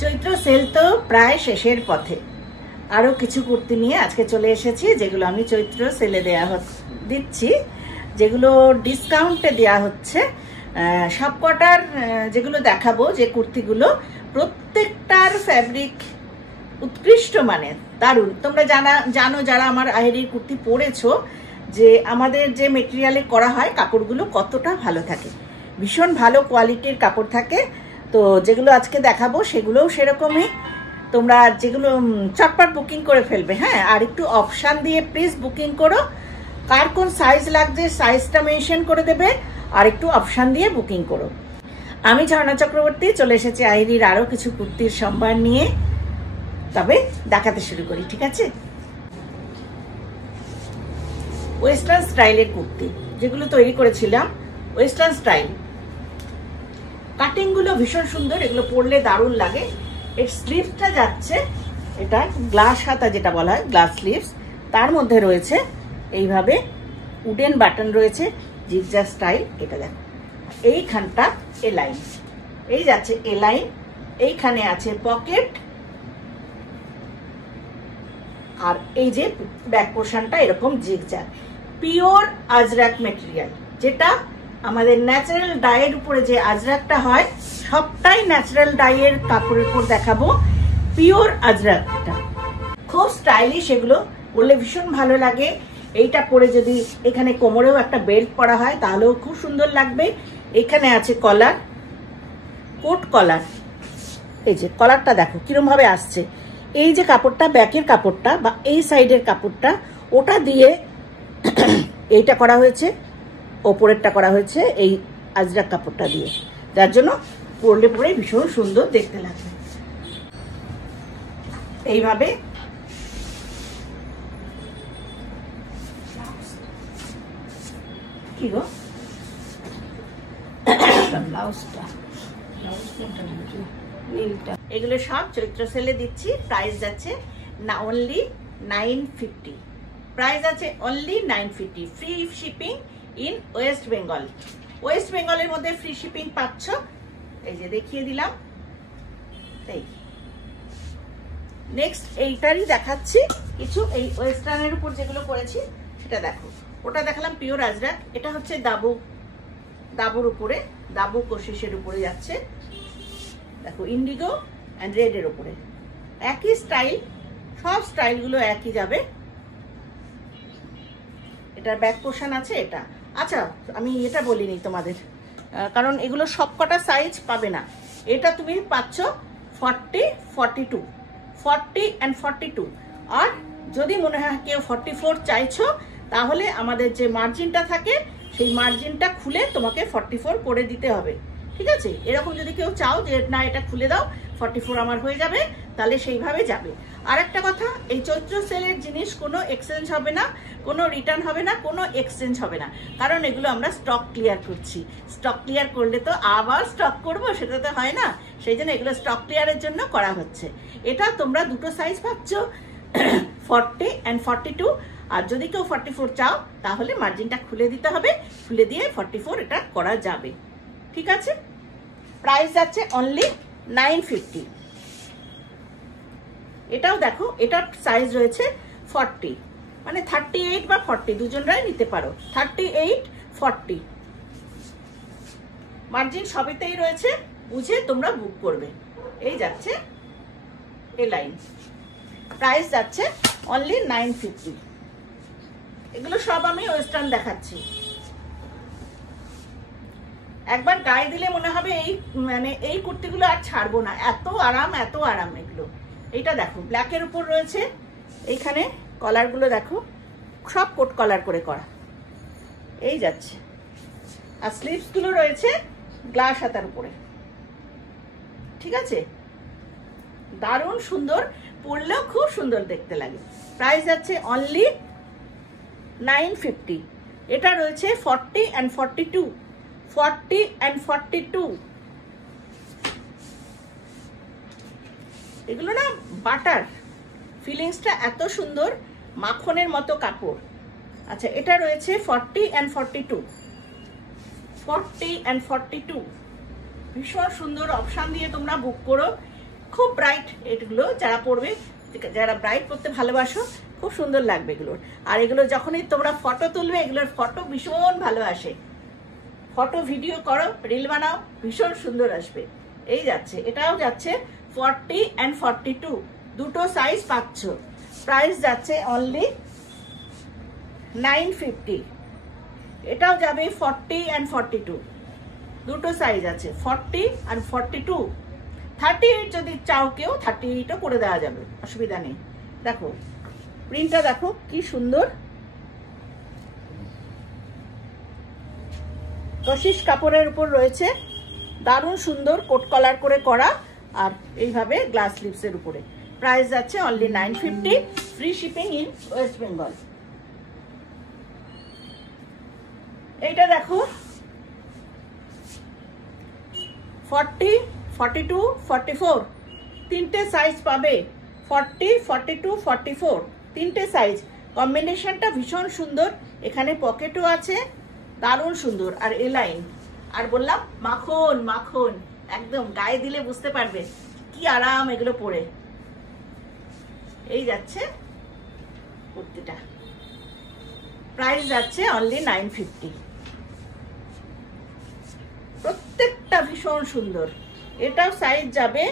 চৈত্র sell তো প্রায় শেষের পথে। আরও কিছু কুর্তি নিয়ে আজকে চলে এসেছি, যেগুলো আমি চৈত্র সেলে দিচ্ছি, যেগুলো ডিসকাউন্টে দেওয়া হচ্ছে। সবকটার যেগুলো দেখাবো, যে কুর্তিগুলো, প্রত্যেকটার ফ্যাব্রিক উৎকৃষ্ট মানের, দারুণ। তোমরা জানো যারা আমার আহেরির কুর্তি পরেছো, যে আমাদের যে মেটেরিয়ালে করা হয় কাপড়গুলো কতটা ভালো থাকে, ভীষণ ভালো কোয়ালিটির কাপড় থাকে। তো যেগুলো আজকে দেখাবো সেগুলোও সেরকমই। তোমরা যেগুলো চটপট বুকিং করে ফেলবে, হ্যাঁ। আর একটু অপশান দিয়ে প্লিজ বুকিং করো, কার কোন সাইজ লাগছে সাইজটা মেনশন করে দেবে, আর একটু অপশান দিয়ে বুকিং করো। আমি ঝর্ণা চক্রবর্তী চলে এসেছি আহেরির আরও কিছু কুর্তির সম্ভার নিয়ে। তবে দেখাতে শুরু করি, ঠিক আছে। ওয়েস্টার্ন স্টাইলের কুর্তি যেগুলো তৈরি করেছিলাম, ওয়েস্টার্ন স্টাইল। কাটিংগুলো ভীষণ সুন্দর, এগুলো পরলে দারুণ লাগে। এর স্লিভসটা যাচ্ছে, এটা গ্লাস হাতা যেটা বলা হয়, গ্লাস স্লিভস। তার মধ্যে রয়েছে এইভাবে উডেন বাটন রয়েছে, জিগজ্যাগ স্টাইল। এটা দেখো, এইখানটা এ লাইন, এই যাচ্ছে এ লাইন, এইখানে আছে পকেট, আর এই যে ব্যাক পোর্শনটা এরকম জিগজ্যাগ। পিওর আজরাক মেটেরিয়াল, যেটা আমাদের ন্যাচারাল ডাইয়ের উপরে যে আজরাকটা হয়, সবটাই ন্যাচারাল ডাইয়ের কাপড়ের উপর দেখাবো। পিওর আজরাকটা খুব স্টাইলিশ, এগুলো বললে ভীষণ ভালো লাগে। এইটা পরে যদি এখানে কোমরেও একটা বেল্ট পরা হয় তাহলেও খুব সুন্দর লাগবে। এখানে আছে কলার, কোট কলার। এই যে কলারটা দেখো কিরম ভাবে আসছে। এই যে কাপড়টা, ব্যাকের কাপড়টা বা এই সাইডের কাপড়টা, ওটা দিয়ে এইটা করা হয়েছে, ওপরেরটা করা হয়েছে এই আজরাক কাপড়টা দিয়ে, যার জন্য পরলে পরে ভীষণ সুন্দর দেখতে লাগবে। এইভাবে কি গো, এগুলো সব চৈত্র সেলে দিচ্ছি। প্রাইস যাচ্ছে না অনলি 950, প্রাইস আছে only 950। Free shipping in West Bengal. West বেঙ্গলের মধ্যে ফ্রি শিপিং পাচ্ছ। এই যে দেখিয়ে দিলাম। এই নেক্সট এইটারই দেখাচ্ছি কিছু। এই ওয়েস্টার্নের উপর যেগুলো করেছি সেটা দেখো। ওটা দেখালাম পিওর আজরাক, এটা হচ্ছে দাবুর উপরে, দাবু কোশিসের উপরে যাচ্ছে। দেখো ইন্ডিগো অ্যান্ড রেড এর উপরে, একই স্টাইল, সব স্টাইলগুলো একই যাবে। এটার ব্যাক পোর্শন আছে এটা। আচ্ছা, আমি এটা বলিনি তোমাদের, কারণ এগুলো সবকটা সাইজ পাবে না। এটা তুমি পাচ্ছ 40, 42, 40 অ্যান্ড 42। আর যদি মনে হয় কেউ 44 চাইছো, তাহলে আমাদের যে মার্জিনটা থাকে সেই মার্জিনটা খুলে তোমাকে 44 করে দিতে হবে, ঠিক আছে। এরকম যদি কেউ চাও যে না এটা খুলে দাও, 44 আমার হয়ে যাবে, তাহলে সেইভাবে যাবে। আর একটা কথা, এই চৈত্র সেলের জিনিস কোনো এক্সচেঞ্জ হবে না, কোনো রিটার্ন হবে না, কোনো এক্সচেঞ্জ হবে না, কারণ এগুলো আমরা স্টক ক্লিয়ার করছি। স্টক ক্লিয়ার করলে তো আবার স্টক করবো, সেটা তো হয় না। সেই জন্য এগুলো স্টক ক্লিয়ারের জন্য করা হচ্ছে। এটা তোমরা দুটো সাইজ পাচ্ছ, 40 অ্যান্ড 42। আর যদি কেউ 44 চাও, তাহলে মার্জিনটা খুলে দিতে হবে, খুলে দিয়ে 44 এটা করা যাবে, ঠিক আছে। প্রাইস যাচ্ছে অনলি 950। এটাও দেখো, এটার সাইজ রয়েছে 40, মানে 38 বা 40 দুজনরাই নিতে পারো। 38, 40 মার্জিন সবেতেই রয়েছে, বুঝে তোমরা বুক করবে। এই যাচ্ছে এই লাইন, প্রাইস যাচ্ছে অনলি 950। এগুলো সব আমি ওয়েস্টার্ন দেখাচ্ছি। একবার গায়ে দিলে মনে হবে এই কুর্তিগুলো আর ছাড়বো না, এত আরাম, এত আরাম এগুলো। এইটা দেখো ব্ল্যাকের উপর রয়েছে, এইখানে কলারগুলো দেখো, সব কোট কলার করে করা। এই যাচ্ছে, আর স্লিভসগুলো রয়েছে গ্লাস হাতার উপরে, ঠিক আছে। দারুণ সুন্দর, পরলেও খুব সুন্দর দেখতে লাগে। প্রাইস যাচ্ছে অনলি 950। এটা রয়েছে 40 অ্যান্ড 42, 40 অ্যান্ড 42। এগুলো না বাটার ফিলিংসটা এত সুন্দর, মাখনের মতো কাপড়। আচ্ছা, এটা রয়েছে 40 অ্যান্ড 42, 40 অ্যান্ড 42। ভীষণ সুন্দর অপশান দিয়ে তোমরা বুক করো, খুব ব্রাইট, এগুলো যারা পরবে, যারা ব্রাইট পরতে ভালোবাসো, খুব সুন্দর লাগবে এগুলোর। আর এগুলো যখনই তোমরা ফটো তুলবে, এগুলোর ফটো ভীষণ ভালো আসে। ফটো ভিডিও করো, রিল বানাও, ভীষণ সুন্দর আসবে। এই যাচ্ছে, এটাও যাচ্ছে 40 and 42, দুটো সাইজ পাচ্ছ। প্রাইস যাচ্ছে অনলি 950। এটাও যাবে 40 and 42, দুটো সাইজ আছে, 40 and 42। 38 যদি চাও কেউ, 38ও করে দেওয়া যাবে, অসুবিধা নেই। দেখো প্রিন্টটা দেখো কি সুন্দর, কশিশ কাপড়ের উপর রয়েছে, দারুণ সুন্দর কোট কলার করে করা, আর এইভাবে গ্লাস স্লিভসের উপরে। প্রাইস যাচ্ছে only 950, free shipping in West Bengal. এইটা দেখো 40, 42, 44, তিনটে সাইজ পাবে। 40, 42, 44, তিনটে সাইজ। কম্বিনেশনটা ভীষণ সুন্দর, এখানে পকেটও আছে, দারুণ সুন্দর। আর এ লাইন, আর বললাম মাখন মাখন, একদম গায়ে দিলে বুঝতে পারবে কি আরাম এগুলো পরে। এই যাচ্ছে কুর্তিটা, প্রাইস যাচ্ছে অনলি 950। প্রত্যেকটা ভীষণ সুন্দর। এটাও সাইজ যাবে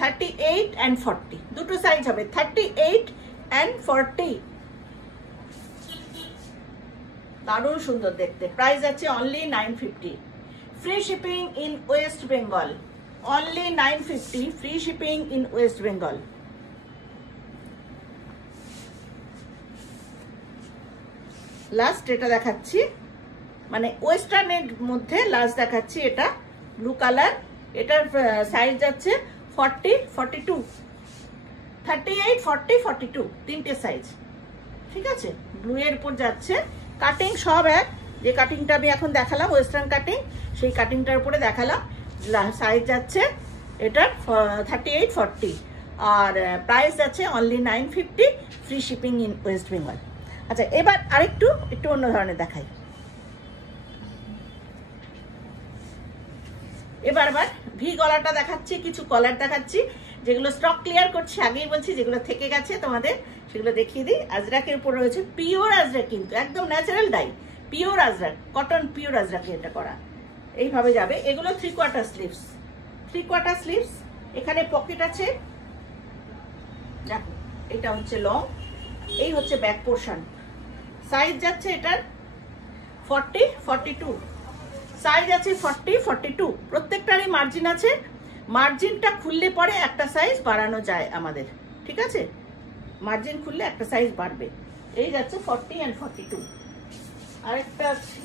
38 and 40, দুটো সাইজ হবে, 38 and 40। দারুণ সুন্দর দেখতে। প্রাইস আছে only 950, free shipping in West Bengal. Only 950, free shipping in West Bengal. Last এটা দেখাচ্ছি, মানে ওয়েস্টার্নের মধ্যে লাস্ট দেখাচ্ছি। এটা ব্লু কালার, এটার সাইজ যাচ্ছে 40, 42, 38, 40, 42, তিনটে সাইজ। ঠিক আছে, ব্লু এর উপর যাচ্ছে। কাটিং সব এক, যে কাটিংটা আমি এখন দেখালাম ওয়েস্টার্ন কাটিং, সেই কাটিংটার উপরে দেখালাম। সাইজ যাচ্ছে এটার 38, 40, আর প্রাইস যাচ্ছে only 950, free shipping in West Bengal. আচ্ছা, এবার আরেকটু অন্য ধরনের দেখাই। এবার ভি গলাটা দেখাচ্ছি, কিছু কলার দেখাচ্ছি যেগুলো স্টক ক্লিয়ার করছি। আগেই বলছি যেগুলো থেকে গেছে তোমাদের সেগুলো দেখিয়ে দিই। আজরাকের উপর রয়েছে, পিওর আজরাক, কিন্তু একদম natural dye, pure Ajrakh, cotton pure আজরাকে এটা করা। এইভাবে যাবে। এগুলো 3/4 স্লিভস, 3/4 স্লিভস। এখানে পকেট আছে, দেখো এটা হচ্ছে লং, এই হচ্ছে ব্যাক পোর্শন। সাইজ যাচ্ছে এটার 40, 42, সাইজ আছে 40, 42। প্রত্যেকটারই মার্জিন আছে, মার্জিনটা খুললে পরে একটা সাইজ বাড়ানো যায় আমাদের। ঠিক আছে, মার্জিন খুললে একটা সাইজ বাড়বে। এই যাচ্ছে 40 and 42। আরেকটা আছে,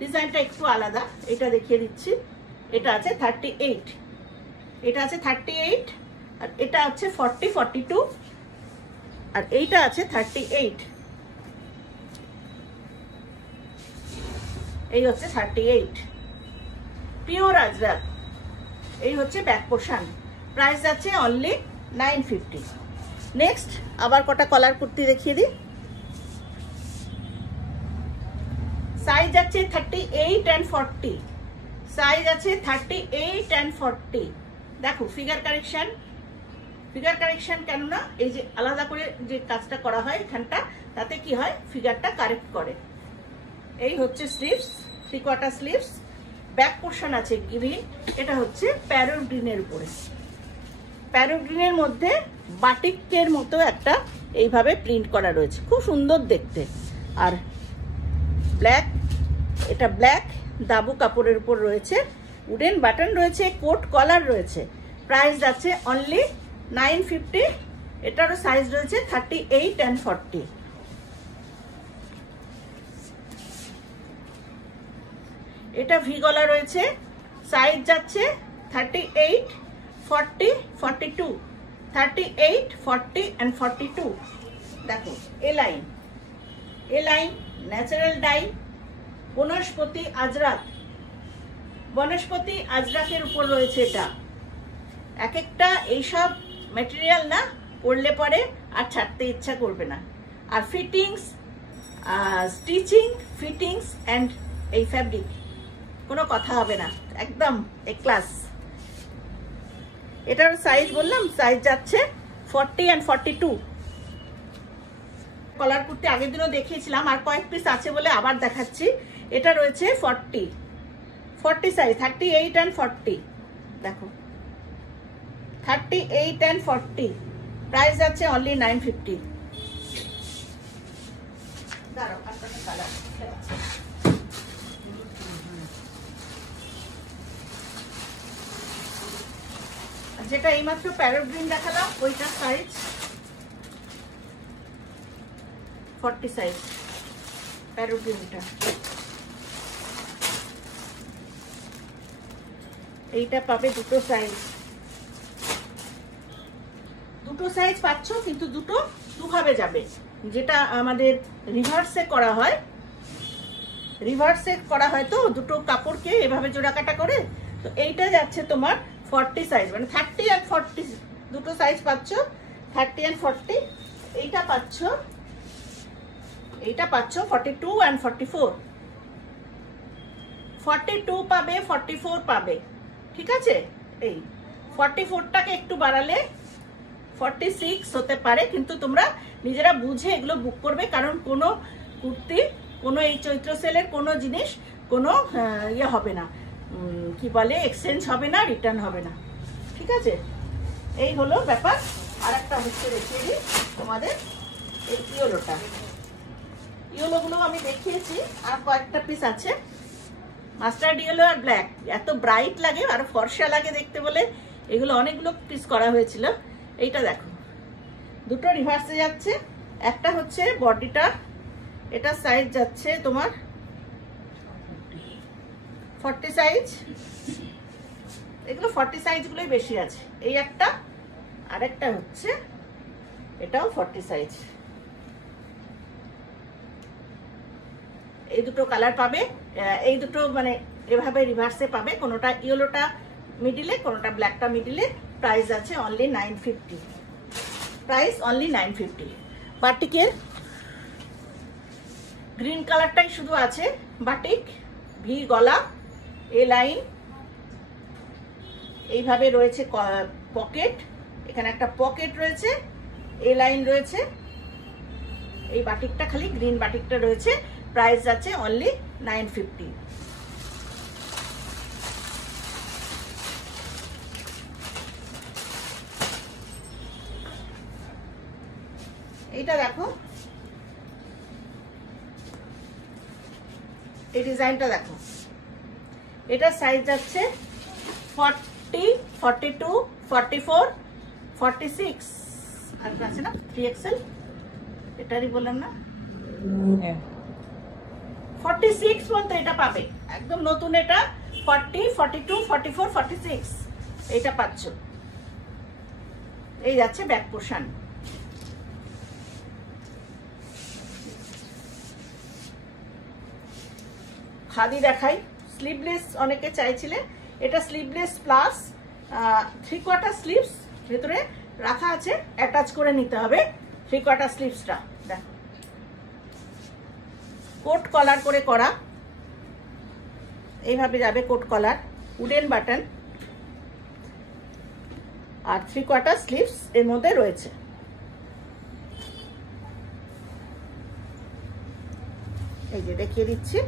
ডিজাইনটা একটু আলাদা, এটা দেখিয়ে দিচ্ছি। এটা আছে 38, এটা আছে 38, আর এটা আছে 40, 42, আর এইটা আছে 38। এই হচ্ছে 38, পিওর আজরাক। এই হচ্ছে ব্যাক পোর্শন। প্রাইস আছে অনলি 950। নেক্সট আবার কটা কলার কুর্তি দেখিয়ে দিই। সাইজ আছে 38 and 40, সাইজ আছে 38 and 40। দেখো ফিগার কারেকশন, ফিগার কারেকশন কেননা এই যে আলাদা করে যে কাজটা করা হয় এখানটা, তাতে কি হয় ফিগারটা কারেক্ট করে। এই হচ্ছে স্লিভস, 3/4 স্লিভস। ব্যাক পোর্শন আছে গ্রিন, এটা হচ্ছে প্যারট গ্রিনের উপরে, প্যারট গ্রিনের মধ্যে বাটিকের মতো একটা এইভাবে প্রিন্ট করা রয়েছে, খুব সুন্দর দেখতে। আর ব্ল্যাক, এটা ব্ল্যাক দাবু কাপড়ের উপর রয়েছে, উডেন বাটন রয়েছে, কোট কলার রয়েছে। প্রাইস যাচ্ছে অনলি 950। এটারও সাইজ রয়েছে 38 and 40। এটা ভি গলা রয়েছে, সাইজ যাচ্ছে 38, 40, 42, 38, 40 and 42। দেখো এ লাইন, এ লাইন ন্যাচারাল ডাই, বনস্পতি আজরাক, বনস্পতি আজরাকের উপর রয়েছে। এটা এক একটা এইসব ম্যাটেরিয়াল না পরলে পরে আর ছাড়তে ইচ্ছা করবে না। আর ফিটিংস, স্টিচিং, ফিটিংস অ্যান্ড এই ফ্যাব্রিক কোনো কথা হবে না, একদম এ ক্লাস। এটার সাইজ বললাম, সাইজ যাচ্ছে 40 and 42। কলার কুর্তি আগের দিনও দেখিয়েছিলাম, আর কয়েক পিস আছে বলে আবার দেখাচ্ছি। এটা রয়েছে 40 সাইজ, 38 and 40। দেখো 38 and 40, প্রাইস আছে অনলি 950। দাঁড়াও, একটা কালার যেটা এইমাত্র প্যারট গ্রিন দেখালাম, ওইটার সাইজ 40 সাইজ, প্যারট গ্রিনটা। এইটা পাবে দুটো সাইজ, দুটো সাইজ পাচ্ছ, কিন্তু দুটো দুভাবে যাবে। যেটা আমাদের রিভার্সে করা হয়, তো দুটো কাপড়কে এভাবে জোড়া কাটা করে, তো এইটা যাচ্ছে তোমার 40 সাইজ, মানে 30 and 40 দুটো সাইজ পাচ্ছ, 30 and 40। এইটা পাচ্ছ 42 and 44, 42 পাবে, 44 পাবে, ঠিক আছে। এই 44টাকে একটু বাড়ালে 46 হতে পারে, কিন্তু তোমরা নিজেরা বুঝে এগুলো বুক করবে, কারণ কোনো কুর্তি, কোনো এই চৈত্র সেলের কোনো জিনিস কোনো ইয়ে হবে না, কি বলে, এক্সচেঞ্জ হবে না, রিটার্ন হবে না, ঠিক আছে। এই হলো ব্যাপার। আর একটা হচ্ছে দেখিয়ে দিই তোমাদের, এই ইয়েলোগুলো আমি দেখিয়েছি, আর কয়েকটা পিস আছে। মাস্টার্ড ইয়েলো আর ব্ল্যাক এত ব্রাইট লাগে আর ফর্সা লাগে দেখতে বলে এগুলো অনেকগুলো পিস করা হয়েছিল। এইটা দেখো, দুটো রিভার্সে যাচ্ছে। একটা হচ্ছে বডিটা, এটা সাইজ যাচ্ছে তোমার 40 সাইজ, এগুলো 40 সাইজগুলোই বেশি আছে। এই একটা, আর একটা হচ্ছে এটাও 40 সাইজ। এই দুটো কালার পাবে, এই দুটো মানে এভাবে রিভার্সে পাবে, কোনোটা ইয়েলোটা মিডিলে, কোনোটা ব্ল্যাকটা মিডিলে। প্রাইস আছে অনলি 950, প্রাইস অনলি 950। বাটিকের গ্রিন কালারটাই শুধু আছে, বাটিক, ভি গলা, এ লাইন, এইভাবে রয়েছে পকেট, এখানে একটা পকেট রয়েছে, এ লাইন রয়েছে। এই বাটিকটা খালি গ্রিন বাটিকটা রয়েছে, প্রাইস আছে অনলি 950। এইটা দেখো, এই ডিজাইনটা দেখো, এটা সাইজ যাচ্ছে 40, 42, 44, 46 আর আছে না 3XL, এটারই বললাম না, 46 পর্যন্ত এটা পাবে, একদম নতুন। এটা 40, 42, 44, 46 এইটা পাচ্ছ। এই যাচ্ছে ব্যাক পোর্শন। খাদি দেখাই, স্লিভলেস অনেকে চাইছিলে, এটা স্লিভলেস প্লাস 3/4 স্লিভস ভেতরে রাখা আছে, অ্যাটাচ করে নিতে হবে 3/4 স্লিভসটা। দেখো কোট কলার করে করা, এইভাবে যাবে কোট কলার, উডেন বাটন আর 3/4 স্লিভস এর মধ্যে রয়েছে। এই যে দেখিয়ে দিচ্ছি,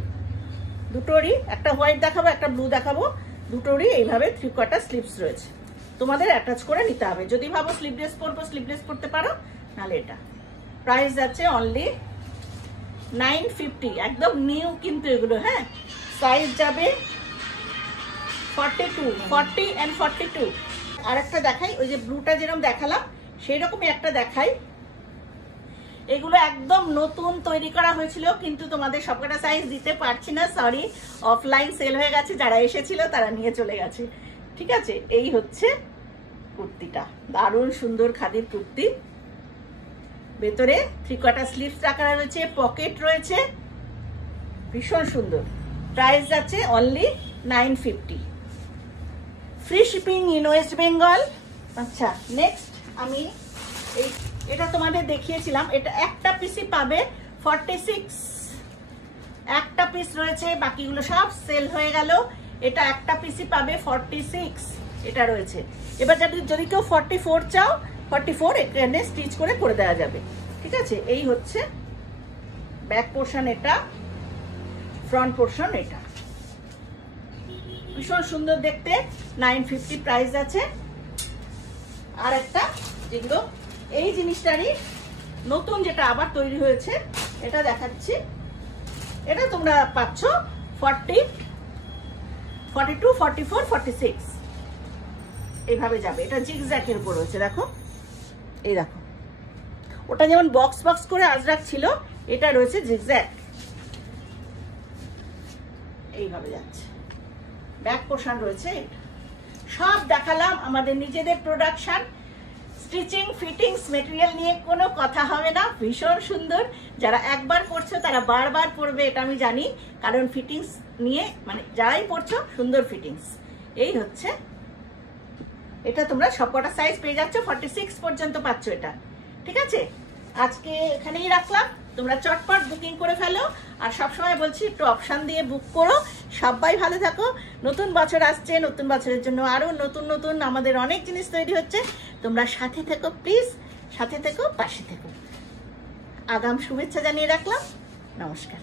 দুটোরই একটা হোয়াইট দেখাবো, একটা ব্লু দেখাবো, দুটোরই এইভাবে 3/4 স্লিভস রয়েছে। তোমাদের অ্যাটাচ করে নিতে হবে, যদি ভাবো স্লিভলেস পরবো স্লিভলেস পরতে পারো, নাহলে এটা। প্রাইস আছে অনলি 950, একদম নিউ কিন্তু এগুলো। হ্যাঁ, সাইজ যাবে 42, 40 and 42। আর একটা দেখাই, ওই যে ব্লুটা যেরকম দেখালাম সেই রকমই একটা দেখাই। এগুলো একদম নতুন তৈরি করা হয়েছিল, কিন্তু তোমাদের সবকটা সাইজ দিতে পারছি না, সরি, অফলাইন সেল হয়ে গেছে, যারা এসেছিল তারা নিয়ে চলে গেছে, ঠিক আছে। এই হচ্ছে কুর্তিটা, দারুণ সুন্দর খাদির কুর্তি, ভেতরে 3/4 স্লিভস রাখা রয়েছে, পকেট রয়েছে, ভীষণ সুন্দর। প্রাইস আছে only 950, free shipping in West Bengal. আচ্ছা, নেক্সট আমি এটা তোমাদের দেখিয়েছিলাম, এটা একটা পিসি পাবে 46, একটা পিস রয়েছে, বাকিগুলো সব সেল হয়ে গেল। এটা একটা পিসই পাবে 46, এটা রয়েছে। এবার যদি কেউ 44 চাও, 44 এখানে স্টিচ করে দেওয়া যাবে। ঠিক আছে, এই হচ্ছে ব্যাক পোর্শন, এটা ফ্রন্ট পোর্শন। এটা ভীষণ সুন্দর দেখতে, 950 প্রাইস আছে। আর একটা যেগুলো এই জিনিসটারই নতুন, যেটা আবার তৈরি হয়েছে, এটা দেখাচ্ছি। এটা তোমরা পাচ্ছ 40, 42, 44, 46 এইভাবে যাবে। এটা জিগজ্যাগের উপর রয়েছে, দেখো, এই দেখো। ওটা যেমন বক্স বক্স করে আজরাক ছিল, এটা রয়েছে জিগজ্যাগ, এইভাবে যাচ্ছে। ব্যাক পোর্শন রয়েছে। সব দেখালাম আমাদের নিজেদের প্রোডাকশন। স্টিচিং, ফিটিংস, মেটেরিয়াল নিয়ে কোনো কথা হবে না। ভীষণ সুন্দর। যারা একবার পড়ছো তারা বারবার পড়বে, এটা আমি জানি, কারণ ফিটিংস নিয়ে মানে যারাই পড়ছো সুন্দর ফিটিংস। এই হচ্ছে এটা, তোমরা সবকটা সাইজ পেয়ে যাচ্ছ, 46 পর্যন্ত পাচ্ছ এটা। ঠিক আছে, আজকে এখানেই রাখলাম। তোমরা চটপট বুকিং করে ফেলো। আর সবসময় বলছি একটু অপশান দিয়ে বুক করো। সবাই ভালো থাকো। নতুন বছর আসছে, নতুন বছরের জন্য আরো নতুন নতুন আমাদের অনেক জিনিস তৈরি হচ্ছে। তোমরা সাথে থেকো প্লিজ, সাথে থেকো, পাশে থেকো। আগাম শুভেচ্ছা জানিয়ে রাখলাম। নমস্কার।